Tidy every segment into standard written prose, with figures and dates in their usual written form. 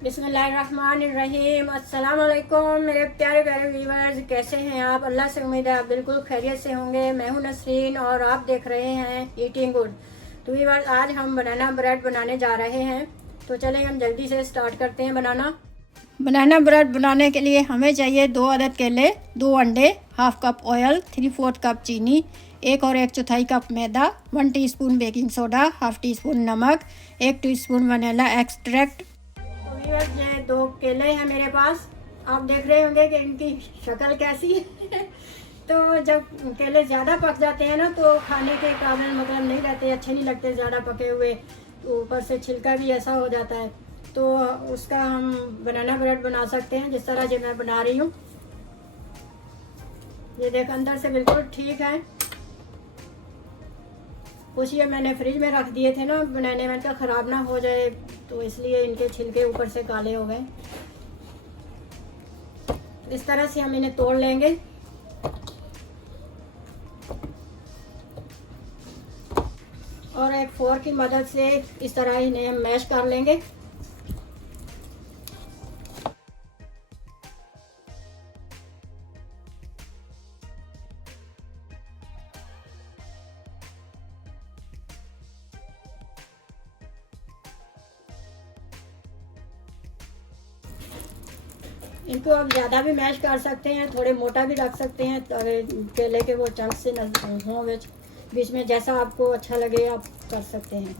बिस्मिल्लाहिर्रहमानिर्रहीम। अस्सलाम वालेकुम मेरे प्यारे प्यारे व्यूवर्स, कैसे हैं आप? अल्लाह से उम्मीद है आप बिल्कुल खैरियत से होंगे। मैं हूं नसरीन और आप देख रहे हैं ईटिंग गुड। तो व्यूवर्स, आज हम बनाना ब्रेड बनाने जा रहे हैं। तो चलें हम जल्दी से स्टार्ट करते हैं बनाना ब्रेड बनाने के लिए हमें चाहिए 2 अदद केले, 2 अंडे, हाफ कप ऑयल, 3/4 कप चीनी, 1 और 1/4 कप मैदा, 1 teaspoon baking soda, half tea spoon नमक, 1 टीस्पून वनीला एक्सट्रैक्ट। तो व्यूअर्स, ये 2 केले हैं मेरे पास। आप देख रहे होंगे कि इनकी शक्ल कैसी है। तो जब केले ज़्यादा पक जाते हैं ना तो खाने के काबिल मतलब नहीं रहते, अच्छे नहीं लगते ज़्यादा पके हुए। तो ऊपर से छिलका भी ऐसा हो जाता है। तो उसका हम बनाना ब्रेड बना सकते हैं जिस तरह जो मैं बना रही हूँ। ये देख, अंदर से बिल्कुल ठीक है। कुछ ये मैंने फ्रिज में रख दिए थे ना बनाने में, तो ख़राब ना हो जाए, तो इसलिए इनके छिलके ऊपर से काले हो गए। इस तरह से हम इन्हें तोड़ लेंगे। और एक फोर्क की मदद से इस तरह इन्हें हम मैश कर लेंगे। इनको आप ज़्यादा भी मैश कर सकते हैं, थोड़े मोटा भी रख सकते हैं, केले के वो चंक से हों बीच में, जैसा आपको अच्छा लगे आप कर सकते हैं।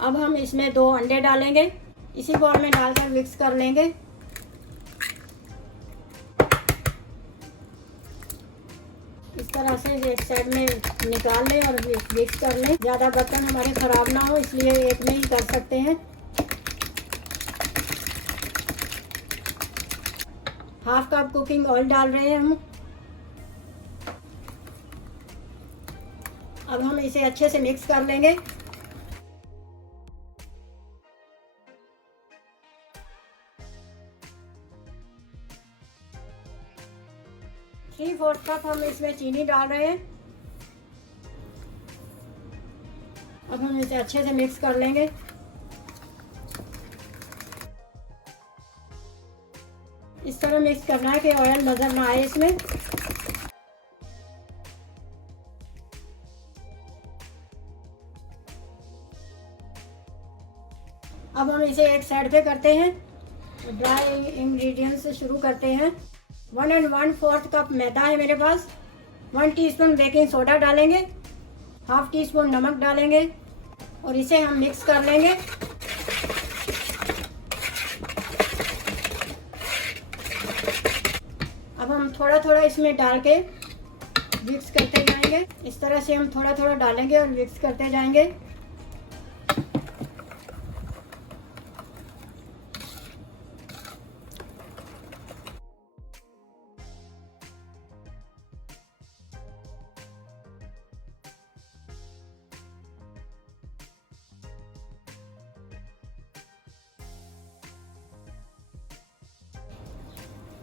अब हम इसमें 2 अंडे डालेंगे, इसी बॉल में डालकर मिक्स कर लेंगे। इस तरह से एक साइड में निकाल लें और मिक्स कर लें। ज़्यादा बर्तन हमारे ख़राब ना हो इसलिए एक में ही कर सकते हैं। हाफ कप कुकिंग ऑयल डाल रहे हैं हम। अब हम इसे अच्छे से मिक्स कर लेंगे। थ्री 4 कप हम इसमें चीनी डाल रहे हैं। अब हम इसे अच्छे से मिक्स कर लेंगे। इस तरह मिक्स करना है कि ऑयल नज़र ना आए इसमें। अब हम इसे एक साइड पे करते हैं। ड्राई इंग्रेडिएंट्स से शुरू करते हैं। 1 1/4 कप मैदा है मेरे पास। 1 टीस्पून बेकिंग सोडा डालेंगे, हाफ टी स्पून नमक डालेंगे और इसे हम मिक्स कर लेंगे। अब हम थोड़ा थोड़ा इसमें डाल के मिक्स करते जाएंगे। इस तरह से हम थोड़ा थोड़ा डालेंगे और मिक्स करते जाएंगे।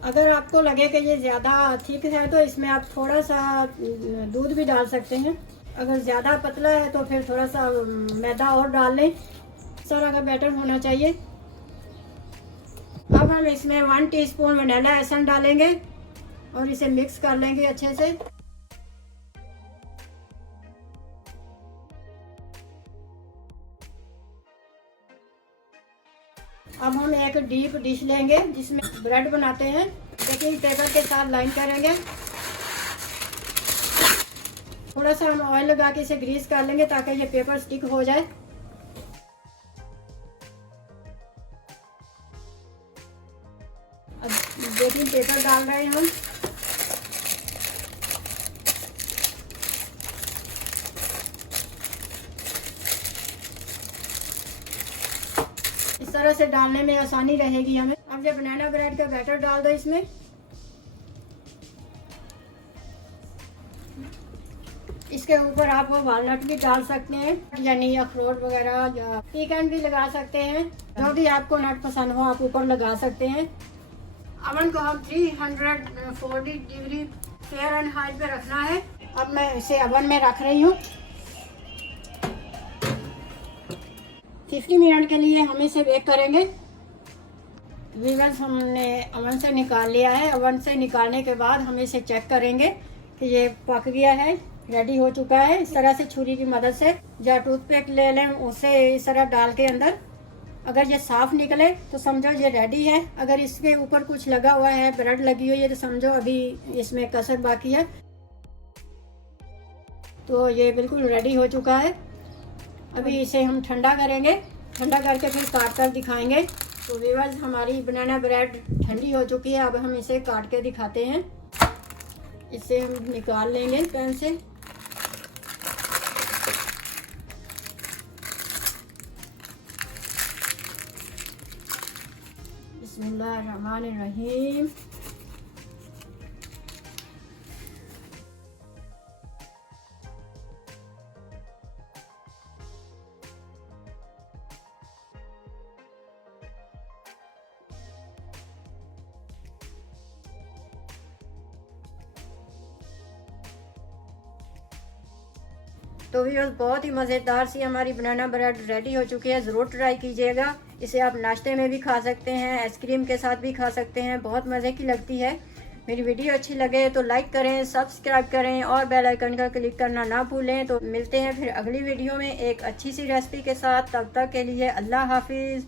अगर आपको लगे कि ये ज़्यादा थिक है तो इसमें आप थोड़ा सा दूध भी डाल सकते हैं। अगर ज़्यादा पतला है तो फिर थोड़ा सा मैदा और डाल लें। इस तरह का बैटर होना चाहिए। अब हम इसमें 1 टीस्पून वनीला एसेंस डालेंगे और इसे मिक्स कर लेंगे अच्छे से। अब हम एक डीप डिश लेंगे जिसमें ब्रेड बनाते हैं। बेकिंग पेपर के साथ लाइन करेंगे। थोड़ा सा हम ऑयल लगा के इसे ग्रीस कर लेंगे ताकि ये पेपर स्टिक हो जाए। अब बेकिंग पेपर डाल रहे हैं हम। इस तरह से डालने में आसानी रहेगी हमें। अब ये बनाना ब्रेड का बैटर डाल दो इसमें। इसके ऊपर आप वालनट भी डाल सकते हैं, यानी अखरोट वगैरह, या पीकन भी लगा सकते हैं। जो भी आपको नट पसंद हो आप ऊपर लगा सकते हैं। अवन को हम 340 डिग्री फ़ारेनहाइट पे रखना है। अब मैं इसे अवन में रख रही हूँ। 50 मिनट के लिए हम इसे बेक करेंगे। वीवर्स, हमने ओवन से निकाल लिया है। ओवन से निकालने के बाद हम इसे चेक करेंगे कि ये पक गया है, रेडी हो चुका है। इस तरह से छुरी की मदद से या टूथपिक ले लें, उसे इस तरह डाल के अंदर अगर ये साफ निकले तो समझो ये रेडी है। अगर इसके ऊपर कुछ लगा हुआ है, ब्रेड लगी हुई है, तो समझो अभी इसमें कसर बाकी है। तो ये बिल्कुल रेडी हो चुका है। अभी इसे हम ठंडा करेंगे, ठंडा करके फिर काट कर दिखाएंगे। तो व्यूअर्स, हमारी बनाना ब्रेड ठंडी हो चुकी है। अब हम इसे काट के दिखाते हैं। इसे हम निकाल लेंगे पैन से। बिस्मिल्लाहिर्रहमानिर्रहीम। तो व्यूअर्स, बहुत ही मज़ेदार सी हमारी बनाना ब्रेड रेडी हो चुकी है। ज़रूर ट्राई कीजिएगा। इसे आप नाश्ते में भी खा सकते हैं, आइसक्रीम के साथ भी खा सकते हैं। बहुत मज़े की लगती है। मेरी वीडियो अच्छी लगे तो लाइक करें, सब्सक्राइब करें और बेल आइकन का क्लिक करना ना भूलें। तो मिलते हैं फिर अगली वीडियो में एक अच्छी सी रेसिपी के साथ। तब तक के लिए अल्लाह हाफिज़।